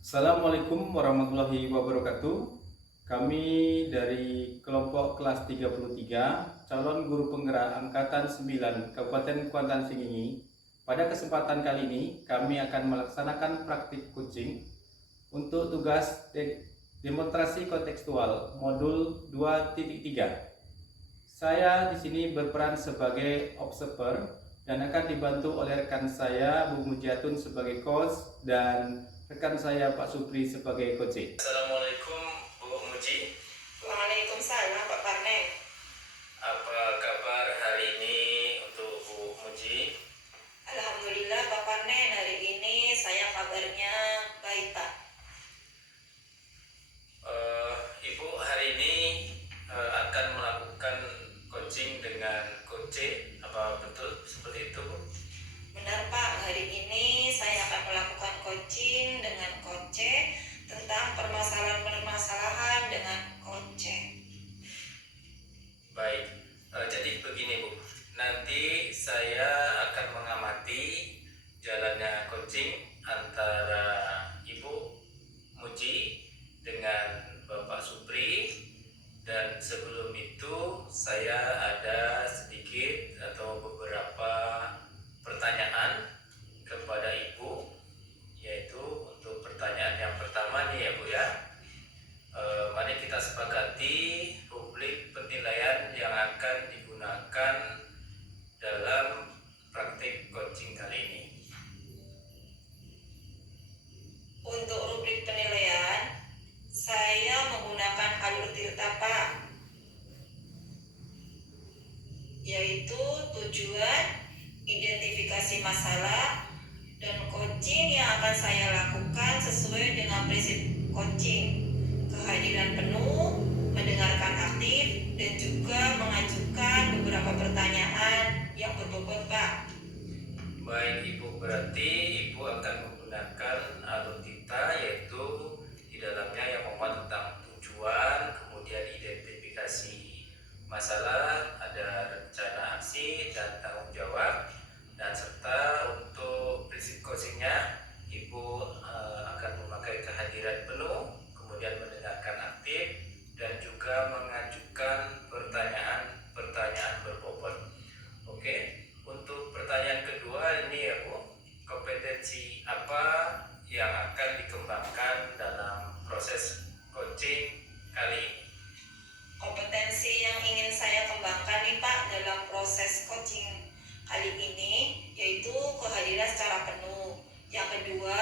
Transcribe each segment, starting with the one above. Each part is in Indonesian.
Assalamualaikum warahmatullahi wabarakatuh. Kami dari kelompok kelas 33, calon guru penggerak angkatan 9 Kabupaten Kuantan Sengingi. Pada kesempatan kali ini kami akan melaksanakan praktik coaching untuk tugas demonstrasi kontekstual modul 2.3. Saya di sini berperan sebagai observer dan akan dibantu oleh rekan saya Bu Mujiatun sebagai coach dan rekan saya Pak Supri sebagai coach. Assalamualaikum Bu Muji. Waalaikumsalam Pak Parnen. Apa kabar hari ini untuk Bu Muji? Alhamdulillah Pak Parnen, hari ini saya kabarnya baik Pak. Ibu hari ini akan melakukan coaching dengan coach, apa betul seperti itu Bu? Benar Pak, hari ini saya akan melakukan coaching dengan coach tentang permasalahan-permasalahan dengan coach. Baik, jadi begini Bu, nanti saya akan mengamati jalannya coaching antara Ibu Muji dengan Bapak Supri, dan sebelum itu saya ada sedikit atau beberapa pertanyaan kepada Ibu, yaitu untuk pertanyaan yang pertama nih ya Bu ya. Mari kita sepakati rubrik penilaian yang akan digunakan dalam praktik coaching kali ini. Untuk rubrik penilaian, saya menggunakan alur tirta Pak, yaitu tujuan, identifikasi masalah, dan coaching yang akan saya lakukan sesuai dengan prinsip coaching, kehadiran penuh, mendengarkan aktif, dan juga mengajukan beberapa pertanyaan yang berbobot Pak. Baik Ibu, berarti Ibu akan menggunakan alur tirta, yaitu di dalamnya yang memuat tentang tujuan, kemudian identifikasi masalah, ada rencana aksi dan tanggung jawab, dan serta untuk prinsip coachingnya Ibu akan memakai kehadiran penuh, kemudian mendengarkan aktif, dan juga mengajukan pertanyaan berbobot. Oke, untuk pertanyaan kedua ini ya Bu, kompetensi apa yang akan dikembangkan dalam proses coaching kali ini? Kompetensi yang ingin saya kembangkan nih Pak dalam proses coaching kali ini yaitu kehadiran secara penuh. Yang kedua,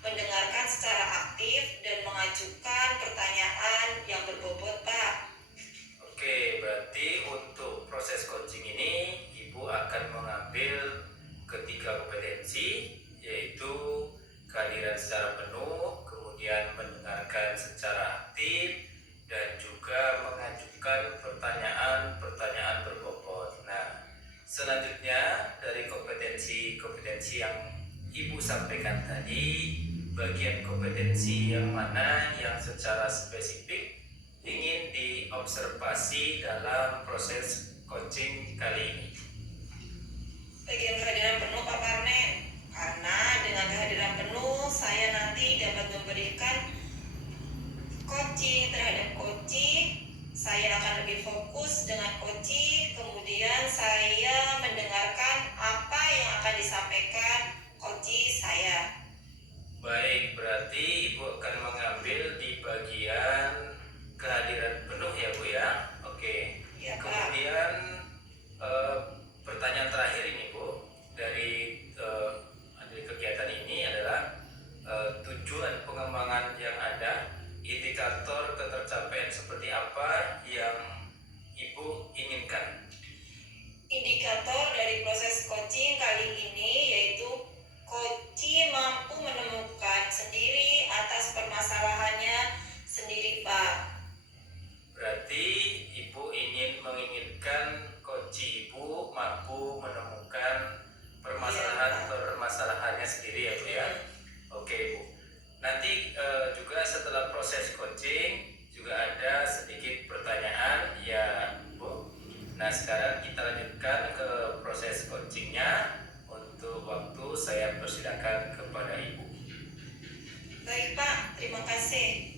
mendengarkan secara aktif dan mengajukan pertanyaan yang berbobot Pak. Oke, berarti untuk proses coaching ini Ibu akan mengambil ketiga kompetensi, yaitu kehadiran secara penuh, kemudian mendengarkan secara aktif, dan juga mengajukan pertanyaan berbobot. Nah, selanjutnya dari kompetensi yang Ibu sampaikan tadi, bagian kompetensi yang mana yang secara spesifik ingin diobservasi dalam proses coaching kali ini? Bagian kehadiran penuh Pak Parnen, karena dengan kehadiran penuh saya nanti dapat memberikan coaching terhadap coaching. Saya akan lebih fokus dengan coaching, kemudian saya mendengarkan apa yang akan disampaikan coaching saya. Baik, berarti Ibu akan mengambil di bagian kehadiran penuh ya Bu ya. Oke. Ya, Pak. Kemudian pertanyaan terakhir ini Bu, dari kegiatan ini adalah tujuan pengembangan yang ada, indikator ketercapaian seperti apa yang Ibu inginkan? Indikator dari proses coaching kali ini yaitu coaching mampu menemukan sendiri atas permasalahannya sendiri Pak. Berarti Ibu menginginkan coach Ibu mampu menemukan permasalahannya sendiri ya Bu ya. Oke Bu. Nanti juga setelah proses coaching juga ada sedikit pertanyaan ya Bu. Nah, sekarang kita lanjutkan ke proses coachingnya. Untuk waktu saya persilakan kepada Ibu. Baik Pak, Terima kasih.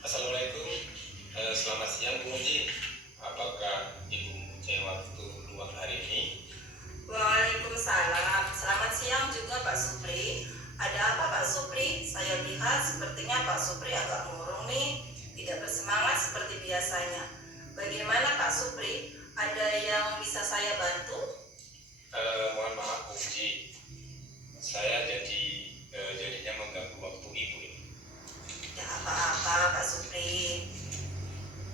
Assalamualaikum, selamat siang Bu Muji. Apakah Ibu mempunyai waktu luang hari ini? Waalaikumsalam. Selamat siang juga Pak Supri. Ada apa Pak Supri? Saya lihat sepertinya Pak Supri agak murung nih, tidak bersemangat seperti biasanya. Bagaimana Pak Supri? Ada yang bisa saya bantu? Mohon maaf Bu Muji, saya jadinya mengganggu waktu Ibu ini. Ya apa-apa Pak Supri.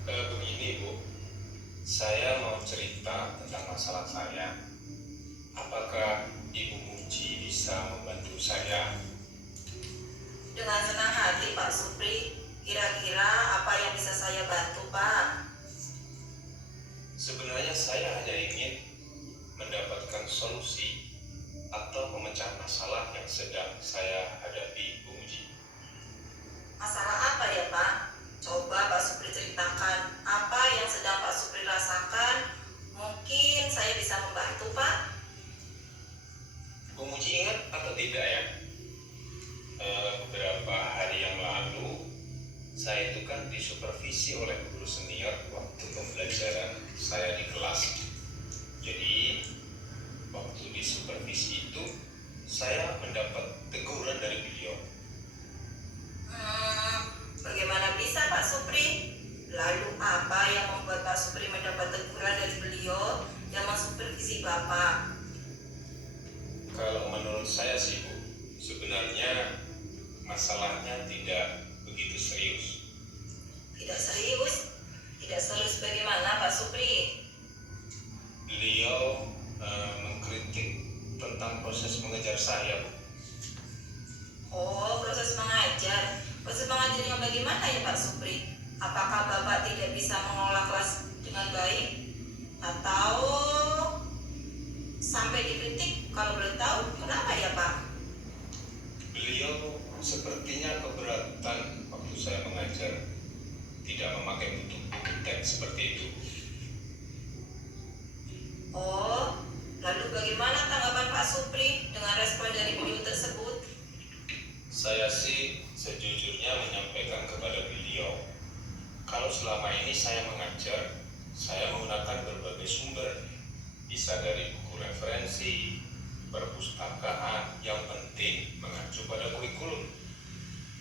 Begini Bu, saya mau cerita tentang masalah saya. Apakah Ibu Muji bisa membantu saya? Dengan senang hati Pak Supri. Kira-kira apa yang bisa saya bantu Pak? Sebenarnya saya hanya ingin mendapatkan solusi atau memecah masalah yang sedang saya hadapi, Bu Muji. Masalah apa ya Pak? Coba Pak Supri ceritakan apa yang sedang Pak Supri rasakan. Mungkin saya bisa membantu Pak. Bu Muji ingat atau tidak ya? Beberapa hari yang lalu saya itu kan disupervisi oleh guru senior waktu pembelajaran saya di kelas. Jadi waktu disupervisi itu saya mendapat teguran dari beliau. Bagaimana bisa Pak Supri? Lalu apa yang membuat Pak Supri mendapat teguran dari beliau yang mensupervisi Bapak? Kalau menurut saya sih Bu, sebenarnya masalahnya tidak begitu serius. Tidak serius? Tidak serius bagaimana Pak Supri? Beliau mengkritik tentang proses mengejar saya, Bu. Oh, proses mengajar. Proses mengajar yang bagaimana ya Pak Supri? Apakah Bapak tidak bisa mengelola kelas dengan baik? Atau sampai dikritik? Kalau boleh tahu, kenapa ya Pak? Beliau sepertinya keberatan waktu saya mengajar, tidak memakai buku teks seperti itu. Oh, lalu bagaimana tanggapan Pak Supri dengan respon dari beliau tersebut? Saya sih sejujurnya menyampaikan kepada beliau, kalau selama ini saya mengajar, saya menggunakan berbagai sumber, bisa dari buku referensi, perpustakaan, yang penting mengacu pada kurikulum.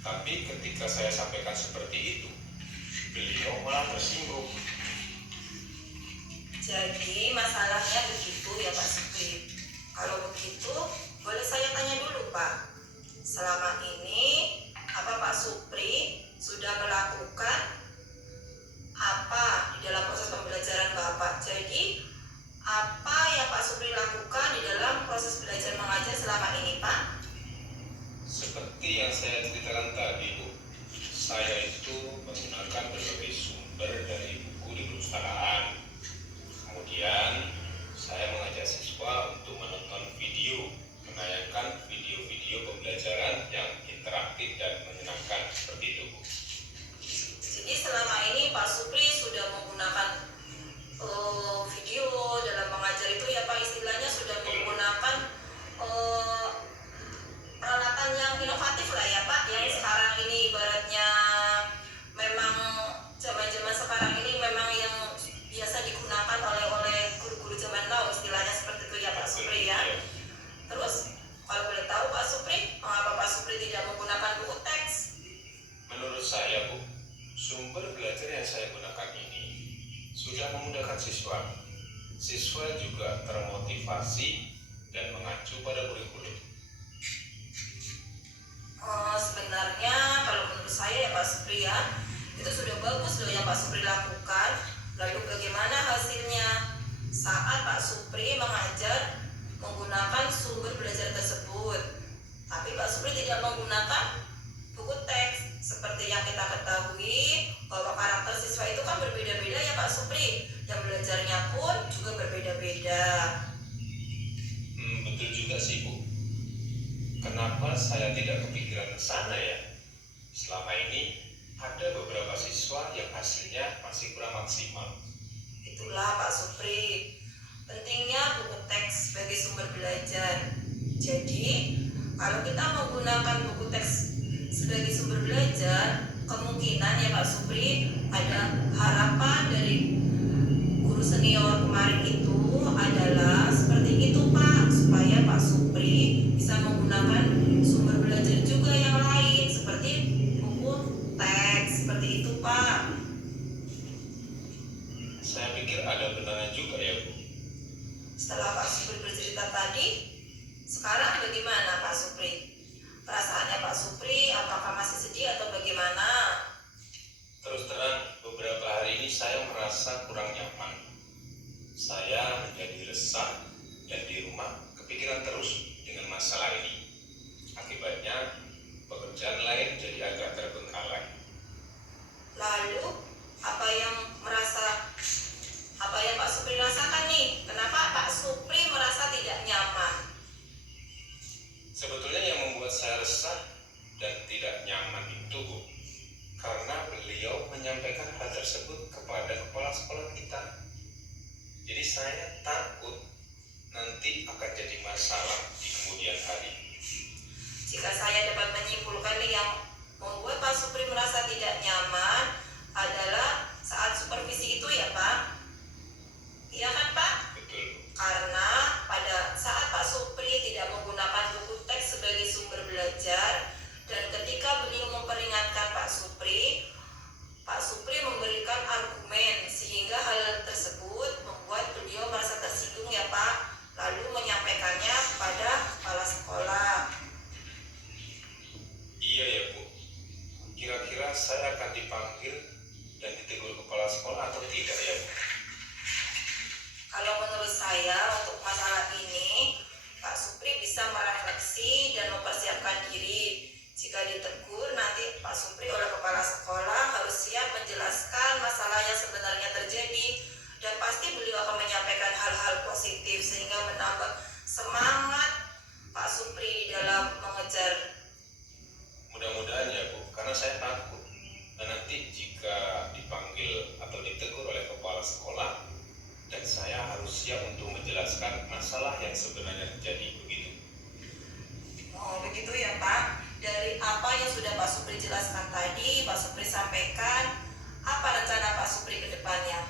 Tapi ketika saya sampaikan seperti itu, beliau malah tersinggung. Jadi masalahnya begitu ya Pak Supri. Kalau begitu, boleh saya tanya dulu Pak. Selama ini, apa Pak Supri sudah melakukan apa di dalam proses pembelajaran Bapak? Jadi, apa yang Pak Supri lakukan di dalam proses belajar mengajar selama ini Pak? Seperti yang saya ceritakan tadi, Bu, saya itu menggunakan berbagai sumber dari buku di perpustakaan. Kemudian saya mengajak siswa untuk menonton video, menayangkan video-video pembelajaran yang interaktif dan menyenangkan seperti itu, Bu. Jadi selama ini Pak Supri sudah menggunakan video dalam mengajar itu ya Pak, istilahnya sudah menggunakan peralatan yang inovatif lah ya Pak, yang sekarang ini ibaratnya memang zaman-zaman sekarang ini memang yang biasa digunakan oleh guru-guru zaman now, istilahnya seperti itu ya Pak Supri ya. Terus kalau boleh tahu Pak Supri, mengapa Pak Supri tidak menggunakan buku teks? Menurut saya, Bu, sumber belajar yang saya gunakan ini sudah memudahkan siswa. Siswa juga termotivasi dan mengacu pada kurikulum. Sebenarnya kalau menurut saya ya Pak Supri ya, itu sudah bagus loh yang Pak Supri lakukan. Lalu bagaimana hasilnya saat Pak Supri mengajar menggunakan sumber belajar tersebut, tapi Pak Supri tidak menggunakan buku teks? Seperti yang kita ketahui bahwa karakter siswa itu kan berbeda-beda ya Pak Supri, yang belajarnya pun juga berbeda-beda. Betul juga sih, Bu. Kenapa saya tidak kepikiran ke sana ya? Selama ini ada beberapa siswa yang hasilnya masih kurang maksimal. Itulah Pak Supri, pentingnya buku teks sebagai sumber belajar. Jadi kalau kita menggunakan menggunakan buku teks sebagai sumber belajar, kemungkinan ya Pak Supri ada harapan dari guru senior kemarin itu adalah seperti itu Pak, supaya Pak Supri bisa menggunakan sumber belajar juga yang lain seperti buku teks, seperti itu Pak. Saya pikir ada benarnya juga ya Bu. Setelah Pak Supri bercerita tadi, sekarang bagaimana Pak Supri? Perasaannya Pak Supri apakah masih sedih atau bagaimana? Terus terang, beberapa hari ini saya merasa kurang nyaman. Saya menjadi resah dan di rumah kepikiran terus dengan masalah ini. Akibatnya, pekerjaan lain jadi agak terbengkalai. Lalu, apa yang Pak Supri rasakan nih? Kenapa Pak Supri merasa tidak nyaman? Sebetulnya yang membuat saya resah dan tidak nyaman itu, Bu, karena beliau menyampaikan hal tersebut kepada kepala sekolah kita. Jadi saya takut nanti akan jadi masalah di kemudian hari. Jika saya dapat menyimpulkan nih, yang membuat Pak Supri merasa tidak nyaman adalah saat supervisi itu ya Pak? Iya kan Pak? Betul. Karena pada saat Pak Supri tidak menggunakan buku teks sebagai sumber belajar, dan ketika beliau memperingatkan Pak Supri memberikan argumen sehingga hal tersebut membuat beliau merasa tersinggung ya Pak, lalu menyampaikannya kepada kepala sekolah. Iya ya Bu, kira-kira saya akan dipanggil dan ditegur kepala sekolah atau tidak ya Bu? Kalau menurut saya untuk masalah ini, Pak Supri bisa merefleksi dan mempersiapkan diri. Jika ditegur, nanti Pak Supri oleh kepala sekolah harus siap menjelaskan masalah yang sebenarnya terjadi, dan pasti beliau akan menyampaikan hal-hal positif sehingga menambah semangat Pak Supri dalam mengejar. Mudah-mudahan ya Bu, karena saya takut nanti jika dipanggil atau ditegur oleh kepala sekolah dan saya harus siap untuk menjelaskan masalah yang sebenarnya terjadi begitu. Oh begitu ya Pak. Dari apa yang sudah Pak Supri jelaskan tadi, Pak Supri sampaikan, apa rencana Pak Supri ke depannya?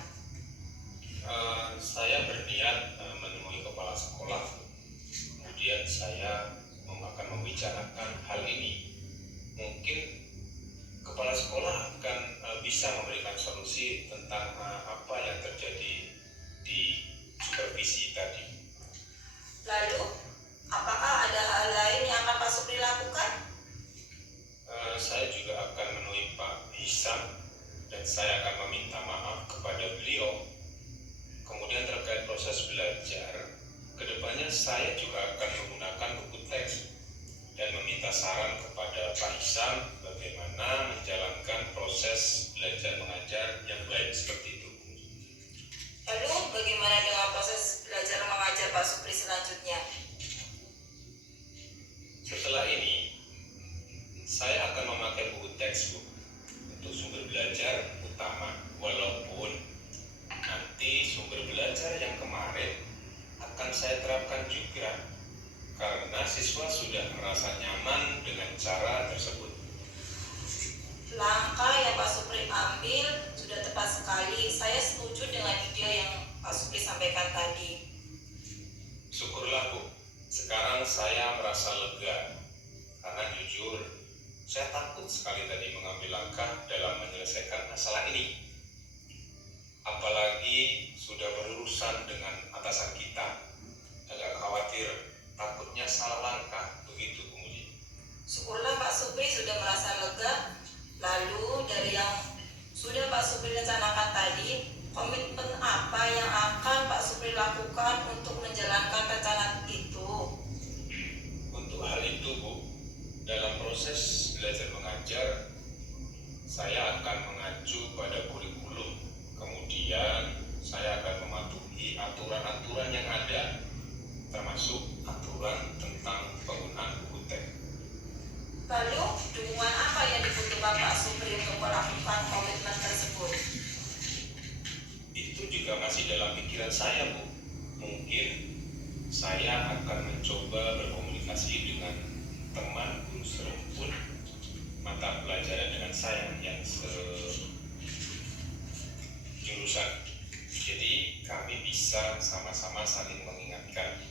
Saya berniat menemui kepala sekolah, kemudian saya akan membicarakan hal ini. Mungkin kepala sekolah akan bisa memberikan solusi tentang apa yang terjadi di supervisi tadi. Lalu, apakah ada hal lain yang akan Pak Supri lakukan? Saya juga akan menemui Pak Hisam dan saya akan meminta maaf kepada beliau. Kemudian terkait proses belajar, kedepannya saya juga akan menggunakan buku teks dan meminta saran kepada Pak Hisam bagaimana menjalankan proses belajar mengajar yang baik seperti itu. Lalu, bagaimana dengan proses belajar mengajar Pak Supri selanjutnya? Setelah ini, saya akan memakai buku teks Bu untuk sumber belajar utama, walaupun nanti sumber belajar yang kemarin akan saya terapkan juga karena siswa sudah merasa nyaman dengan cara tersebut. Langkah yang Pak Supri ambil sudah tepat sekali. Saya setuju dengan ide yang Pak Supri sampaikan tadi. Syukurlah Bu, sekarang saya merasa lega karena jujur saya takut sekali tadi mengambil langkah dalam menyelesaikan masalah ini. Apalagi sudah berurusan dengan atasan kita, agak khawatir takutnya salah langkah begitu kemudian. Syukurlah Pak Supri sudah merasa lega. Lalu dari yang sudah Pak Supri rencanakan tadi, komitmen apa yang akan Pak Supri lakukan untuk menjalankan rencana itu? Untuk hal itu Bu, dalam proses belajar mengajar, saya akan mengacu pada kurikulum. Kemudian saya akan mematuhi aturan-aturan yang ada, termasuk aturan tentang penggunaan buku teks. Lalu dukungan apa yang dibutuhkan Pak Supri untuk melakukan komitmen tersebut? Itu juga masih dalam pikiran saya Bu. Mungkin saya akan mencoba berkomunikasi dengan teman guru serumpun mata pelajaran dengan saya yang jurusan. Jadi kami bisa sama-sama saling mengingatkan.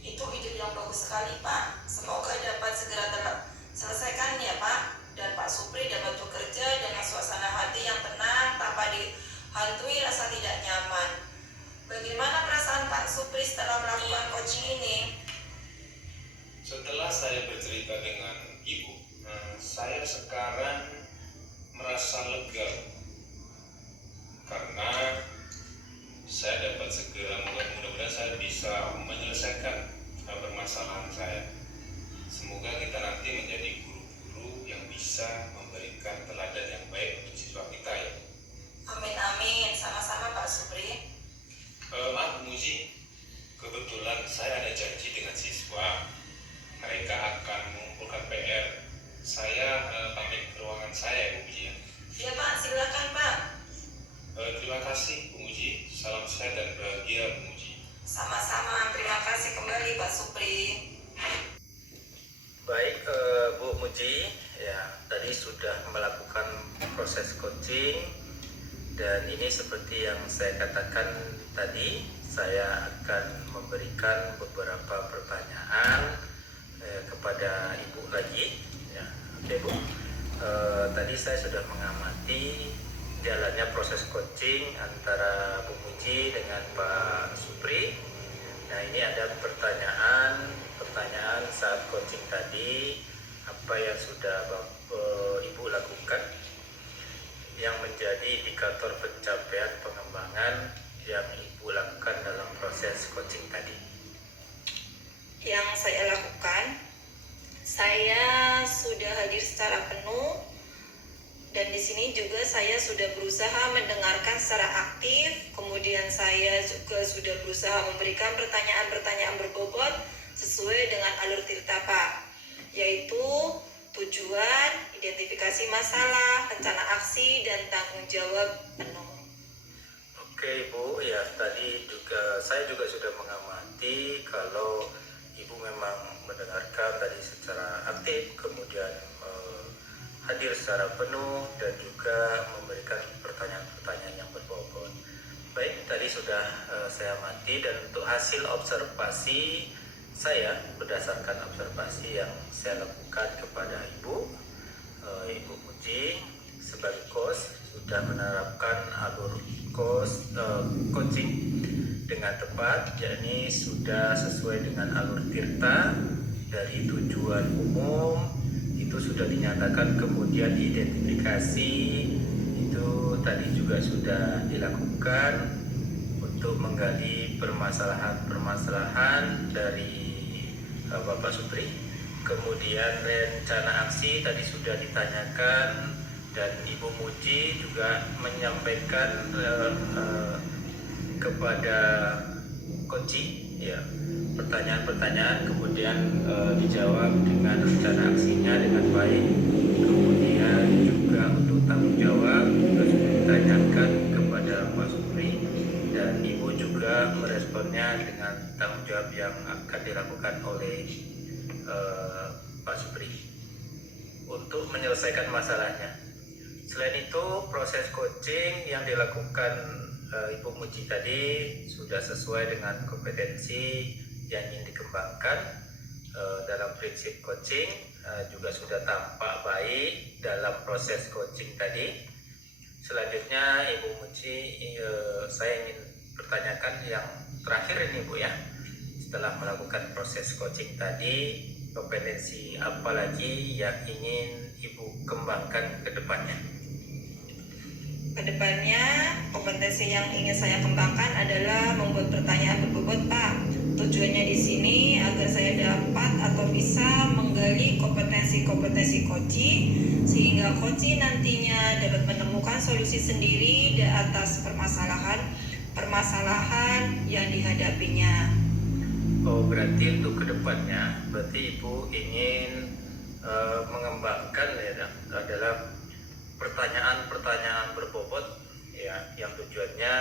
Itu ide yang bagus sekali, Pak. Semoga dapat segera terselesaikan ya, Pak. Dan Pak Supri dapat bekerja dengan suasana hati yang tenang tanpa dihantui rasa tidak nyaman. Bagaimana perasaan Pak Supri setelah melakukan coaching ini? Setelah saya bercerita dengan Ibu, saya sekarang merasa lega karena saya dapat segera, mudah-mudahan saya bisa menyelesaikan permasalahan saya. Semoga kita nanti menjadi guru-guru yang bisa memberikan teladan yang baik untuk siswa kita ya. Amin amin, sama-sama Pak Supri. Maaf Bu Muji, kebetulan saya ada janji dengan siswa. Mereka akan mengumpulkan PR. Saya pamit ke ruangan saya Bu Muji ya. Iya Pak, silakan Pak. Terima kasih Bu Muji, salam sehat dan bahagia Bu Muji. Sama-sama, terima kasih kembali Pak Supri. Baik, Bu Muji, ya tadi sudah melakukan proses coaching dan ini seperti yang saya katakan tadi, saya akan memberikan beberapa pertanyaan kepada Ibu lagi. Ya, oke Bu. Tadi saya sudah mengamati jalannya proses coaching antara Bu Muji dengan Pak Supri. Nah, ini ada pertanyaan saat coaching tadi, apa yang sudah Ibu lakukan yang menjadi indikator pencapaian pengembangan yang Ibu lakukan dalam proses coaching tadi. Yang saya lakukan, saya sudah hadir secara penuh dan di sini juga saya sudah berusaha mendengarkan secara aktif. Kemudian saya juga sudah berusaha memberikan pertanyaan-pertanyaan berbobot sesuai dengan alur Tirta Pak, yaitu tujuan, identifikasi masalah, rencana aksi, dan tanggung jawab penuh. Oke Bu, ya tadi juga saya juga sudah mengamati kalau Ibu memang mendengarkan tadi secara aktif, kemudian hadir secara penuh dan juga memberikan pertanyaan-pertanyaan yang berbobot. Baik, tadi sudah saya amati dan untuk hasil observasi saya berdasarkan observasi yang saya lakukan kepada Ibu Muji sebagai coach sudah menerapkan alur coaching dengan tepat, yakni sudah sesuai dengan alur Tirta dari tujuan umum itu sudah dinyatakan, kemudian identifikasi itu tadi juga sudah dilakukan untuk menggali permasalahan dari Bapak Supri. Kemudian rencana aksi tadi sudah ditanyakan dan Ibu Muji juga menyampaikan kepada Koci ya pertanyaan-pertanyaan, kemudian dijawab dengan rencana aksinya dengan baik. Kemudian juga untuk tanggung jawab juga sudah ditanyakan kepada Pak Supri dan Ibu juga meresponnya dengan tanggung jawab yang akan dilakukan oleh Pak Supri untuk menyelesaikan masalahnya. Selain itu, proses coaching yang dilakukan Ibu Muji tadi sudah sesuai dengan kompetensi yang ingin dikembangkan dalam prinsip coaching, juga sudah tampak baik dalam proses coaching tadi. Selanjutnya Ibu Muji, saya ingin pertanyakan yang terakhir ini Bu ya, setelah melakukan proses coaching tadi, kompetensi apa lagi yang ingin Ibu kembangkan ke depannya? Kedepannya, kompetensi yang ingin saya kembangkan adalah membuat pertanyaan berbobot, Pak. Tujuannya di sini agar saya dapat atau bisa menggali kompetensi koci, sehingga koci nantinya dapat menemukan solusi sendiri di atas permasalahan yang dihadapinya. Oh, berarti untuk kedepannya, berarti Ibu ingin mengembangkan ya, adalah pertanyaan-pertanyaan berbobot ya, yang tujuannya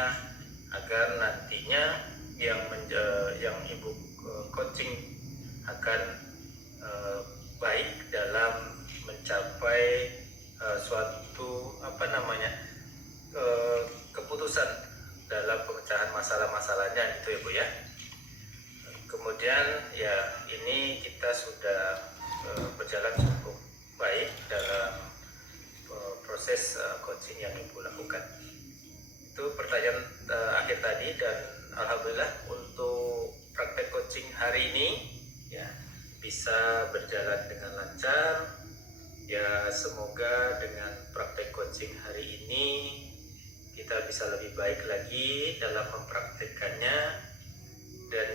agar nantinya yang Ibu coaching akan permasalahannya gitu ya Bu ya. Kemudian ya ini kita sudah berjalan cukup baik dalam proses coaching yang Ibu lakukan. Itu pertanyaan akhir tadi, dan alhamdulillah untuk praktek coaching hari ini ya bisa berjalan dengan lancar. Ya semoga dengan praktek coaching hari ini kita bisa lebih baik lagi dalam mempraktekkannya dan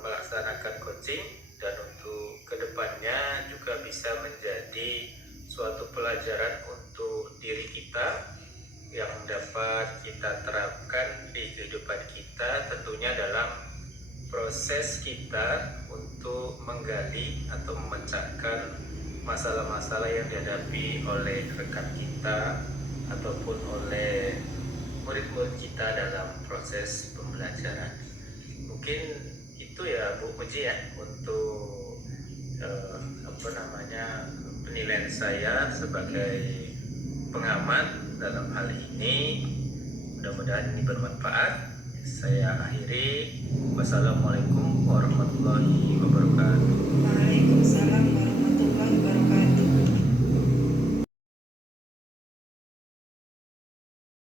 melaksanakan coaching, dan untuk kedepannya juga bisa menjadi suatu pelajaran untuk diri kita yang dapat kita terapkan di kehidupan kita, tentunya dalam proses kita untuk menggali atau memecahkan masalah-masalah yang dihadapi oleh rekan kita ataupun oleh murid-murid kita dalam proses pembelajaran. Mungkin itu ya Bu Puji ya untuk penilaian saya sebagai pengamat dalam hal ini. Mudah-mudahan ini bermanfaat. Saya akhiri. Wassalamualaikum warahmatullahi wabarakatuh.